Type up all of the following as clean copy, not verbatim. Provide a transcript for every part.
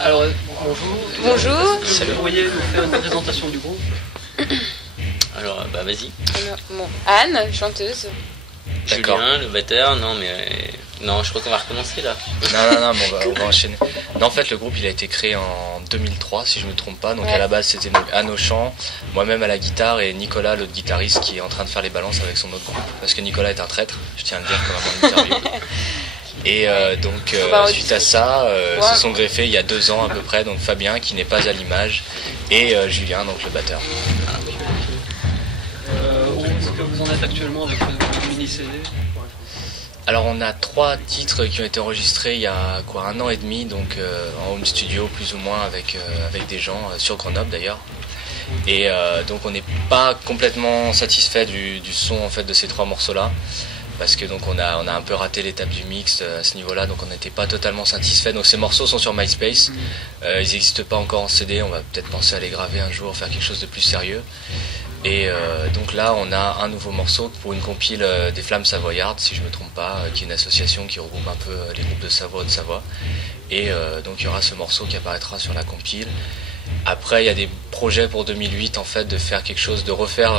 Alors, bonjour. Bonjour. Salut. Vous pourriez nous faire une présentation du groupe? Alors, bah vas-y. Bon, Anne, chanteuse. Julien, le batteur, non mais... Non, je crois qu'on va recommencer là. Non, bon, on va enchaîner. Non, en fait, le groupe il a été créé en 2003, si je me trompe pas. Donc ouais. à la base, c'était donc Anne au chant, moi-même à la guitare et Nicolas, l'autre guitariste, qui est en train de faire les balances avec son autre groupe. Parce que Nicolas est un traître, je tiens à le dire comme un interview. Et suite à ça, se sont greffés il y a 2 ans à peu près, donc Fabien qui n'est pas à l'image et Julien, donc le batteur. Où est-ce que vous en êtes actuellement avec votre mini-CD? Alors on a 3 titres qui ont été enregistrés il y a 1 an et demi, donc en home studio plus ou moins avec des gens sur Grenoble d'ailleurs. Et donc on n'est pas complètement satisfait du son en fait de ces 3 morceaux là. Parce que donc on a un peu raté l'étape du mix à ce niveau-là, donc on n'était pas totalement satisfait. Donc ces morceaux sont sur MySpace, ils n'existent pas encore en CD, on va peut-être penser à les graver un jour, faire quelque chose de plus sérieux. Et donc là on a un nouveau morceau pour une compile des Flammes Savoyardes, si je me trompe pas, qui est une association qui regroupe un peu les groupes de Savoie et de Savoie. Et donc il y aura ce morceau qui apparaîtra sur la compile. Après il y a des projets pour 2008 en fait de faire quelque chose, de refaire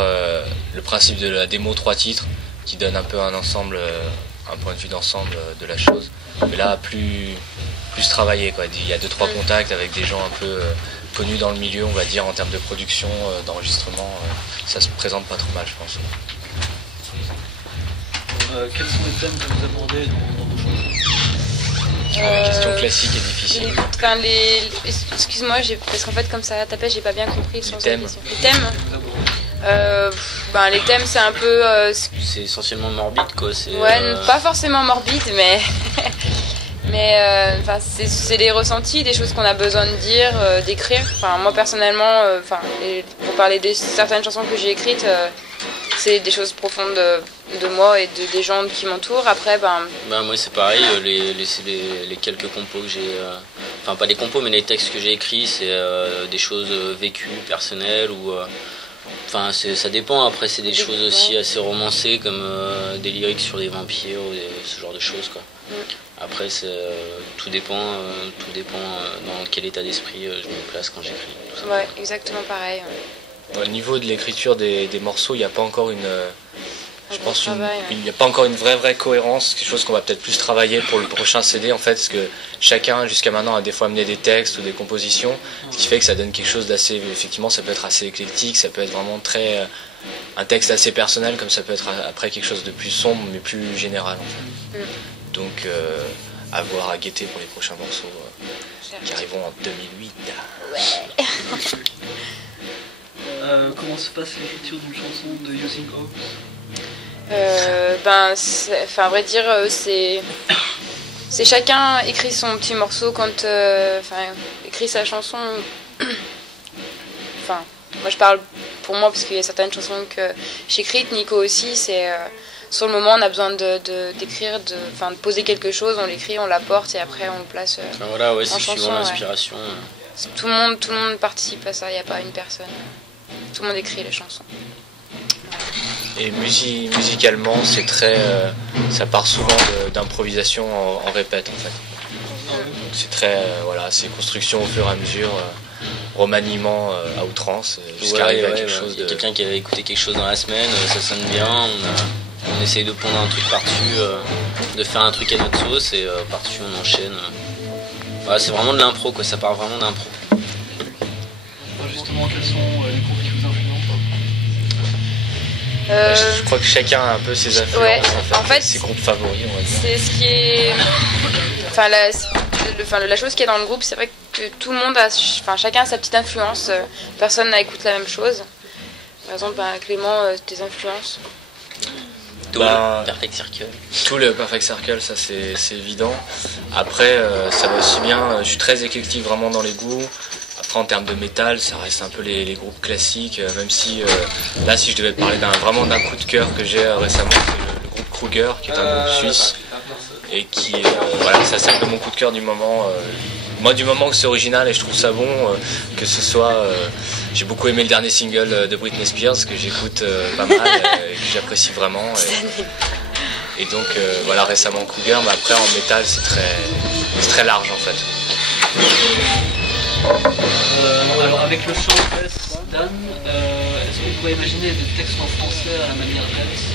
le principe de la démo 3 titres, qui donne un peu un ensemble, un point de vue d'ensemble de la chose. Mais là, plus travaillé, quoi. Il y a 2-3 contacts avec des gens un peu connus dans le milieu, on va dire, en termes de production, d'enregistrement. Ça se présente pas trop mal, je pense. Quels sont les thèmes que vous abordez dans vos chansons? La question classique et difficile. Excuse-moi, parce qu'en fait, comme ça tapait, j'ai pas bien compris le sens de la question. Les thèmes les thèmes c'est un peu... c'est essentiellement morbide quoi. Ouais, pas forcément morbide mais... c'est des ressentis, des choses qu'on a besoin de dire, d'écrire. Enfin, moi personnellement, pour parler de certaines chansons que j'ai écrites, c'est des choses profondes de moi et des gens qui m'entourent. Après, moi c'est pareil, les quelques compos que j'ai... Enfin pas les compos mais les textes que j'ai écrits, c'est des choses vécues, personnelles ou... Enfin, ça dépend, après c'est des choses aussi assez romancées comme des lyrics sur des vampires ou ce genre de choses quoi. Après tout dépend dans quel état d'esprit je me place quand j'écris. Ouais, exactement pareil. Au niveau de l'écriture des morceaux, il n'y a pas encore il n'y a pas encore une vraie cohérence, quelque chose qu'on va peut-être plus travailler pour le prochain CD en fait, parce que chacun jusqu'à maintenant a des fois amené des textes ou des compositions, ce qui fait que ça donne quelque chose d'assez, effectivement ça peut être assez éclectique, ça peut être vraiment un texte assez personnel, comme ça peut être après quelque chose de plus sombre mais plus général en fait. Donc à voir, à guetter pour les prochains morceaux qui arriveront en 2008. Ouais. Comment se passe l'écriture d'une chanson de Using Hopes? À vrai dire, c'est chacun écrit son petit morceau quand écrit sa chanson. Moi je parle pour moi parce qu'il y a certaines chansons que j'ai écrites, Nico aussi, c'est sur le moment on a besoin d'écrire, de poser quelque chose, on l'écrit, on l'apporte et après on le place voilà, ouais, en chanson. Suivant l'inspiration. Tout le monde participe à ça, il n'y a pas une personne. Tout le monde écrit les chansons. Et musicalement, c'est très, ça part souvent d'improvisation en répète en fait. C'est très, c'est construction au fur et à mesure, remaniement à outrance, jusqu'à arriver à quelque chose de... Quelqu'un qui avait écouté quelque chose dans la semaine, ça sonne bien, on essaye de pondre un truc par-dessus, de faire un truc à notre sauce et par-dessus on enchaîne. C'est vraiment de l'impro quoi, ça part vraiment d'impro. Justement, quels sont les groupes qui vous influencent? Je crois que chacun a un peu ses influences, en fait, ses groupes favoris, on va dire. C'est ce qui est... la chose qui est dans le groupe, c'est vrai que tout le monde chacun a sa petite influence. Personne n'écoute la même chose. Par exemple, Clément, tes influences? Perfect Circle. Tout le Perfect Circle, ça c'est évident. Après, ça va aussi bien, je suis très éclectique vraiment dans les goûts. Après en termes de métal, ça reste un peu les groupes classiques, même si là si je devais parler vraiment d'un coup de cœur que j'ai récemment, c'est le groupe Kruger, qui est un groupe suisse, et qui ça c'est un peu mon coup de cœur du moment. Moi du moment que c'est original et je trouve ça bon, que ce soit... j'ai beaucoup aimé le dernier single de Britney Spears, que j'écoute pas mal et que j'apprécie vraiment. Et donc récemment Kruger, mais après en métal c'est très... c'est très large en fait. Alors avec le chant d'Est, Dan, est-ce qu'on pourrait imaginer des textes en français à la manière d'Est?